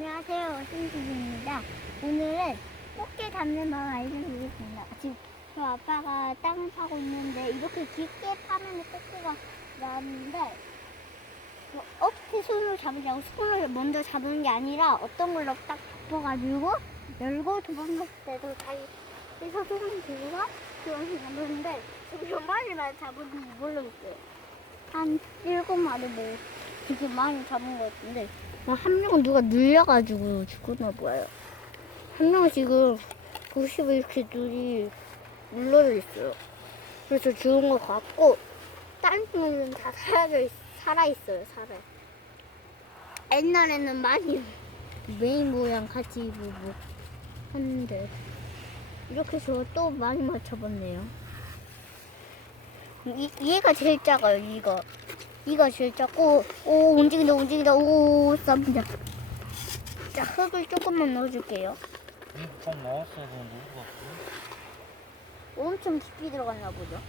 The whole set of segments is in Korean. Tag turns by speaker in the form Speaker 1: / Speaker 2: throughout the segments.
Speaker 1: 안녕하세요, 신지입니다. 오늘은 꽃게 잡는 법 알려드리겠습니다. 지금 저 아빠가 땅을 파고 있는데 이렇게 깊게 파면 꽃게가 나는데 뭐 어떻게 손으로 잡으냐고 손을 먼저 잡는 게 아니라 어떤 걸로 딱 잡아가지고 열고 도망갔을 때도 다리에서 손을 들고 그런 잡는데 지금 몇 마리만 잡은지 모르겠어요. 한 일곱 마리 뭐 되게 많이 잡은 것 같은데 어, 한 명은 누가 늘려가지고 죽었나 봐요. 한 명은 지금 보시면 이렇게 눈이 눌러져 있어요. 그래서 죽은 것 같고 다른 분은 다 살아져 있, 살아있어요. 살아. 옛날에는 많이 메인 모양 같이 입고 했는데 이렇게 해서 또 많이 맞춰봤네요. 이, 얘가 제일 작아요. 이거. 이가 제일 작고 오 움직인다 움직인다 오 쌉니다. 자 흙을 조금만 넣어줄게요.
Speaker 2: 이거 딱 나왔어야 되는데 누가
Speaker 1: 엄청 깊이 들어갔나 보죠.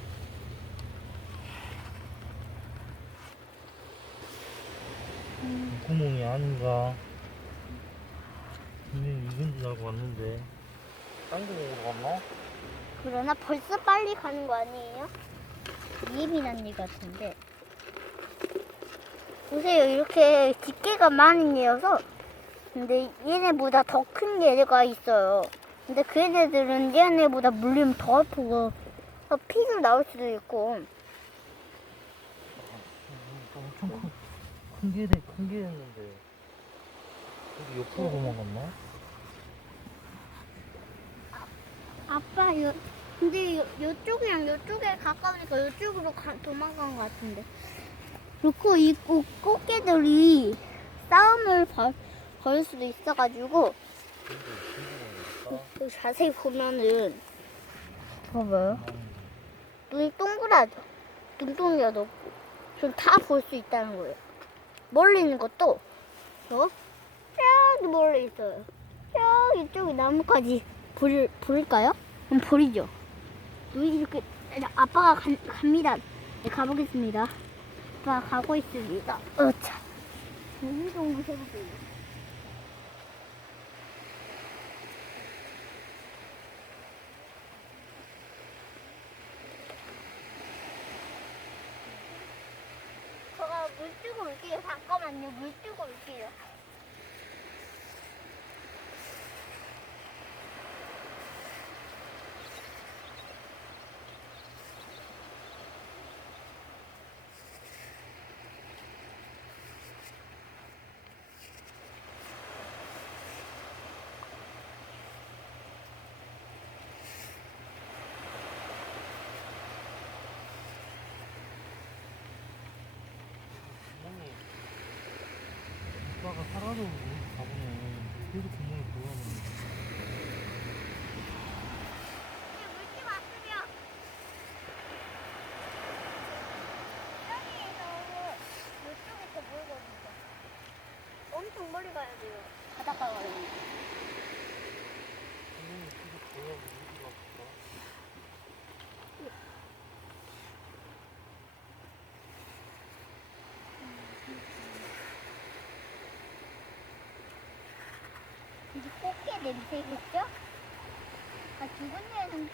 Speaker 1: 음,
Speaker 2: 구멍이 아닌가 분명히 이건 줄 알고 왔는데 딴 구멍으로 갔나?
Speaker 1: 그러나 벌써 빨리 가는 거 아니에요? 예민한 일 같은데. 보세요. 이렇게 집게가 많이 내어서. 근데 얘네보다 더 큰 얘네가 있어요. 근데 그 얘네들은 얘네보다 물리면 더 아프고 더 피가 나올 수도 있고.
Speaker 2: 엄청 큰, 큰 게, 돼- 큰 게였는데. 여기 옆으로 도망갔나?
Speaker 1: 아빠 요 근데 요, 요쪽이랑 요쪽에 가까우니까 요쪽으로 가, 도망간 것 같은데 그리고 이 꽃, 꽃게들이 싸움을 벌, 걸 수도 있어가지고 그 자세히 보면은 봐봐요? 눈이 동그라져. 눈동이가 높고 다볼 수 있다는 거예요. 멀리 있는 것도. 저 저기 멀리 있어요. 저기 나무까지 보일, 보일까요? 그럼 보이죠? 눈이 이렇게 아빠가 간- 갑니다. 네, 가보겠습니다 아빠가 가고 있습니다 어차 정도 해볼게요 제가 물 뜨고 올게요. 잠깐만요. 물 뜨고 올게요.
Speaker 2: 구멍이 오빠가 살아도 가보네 계속 구멍이 보여는
Speaker 1: 물기 왔으면 여기에서 이쪽에서 보이거든요. 엄청 멀리 가야 돼요. 바닷가
Speaker 2: 계속 보여 물기가 없어
Speaker 1: 이제 꽃게 냄새겠죠? 아, 죽은 애는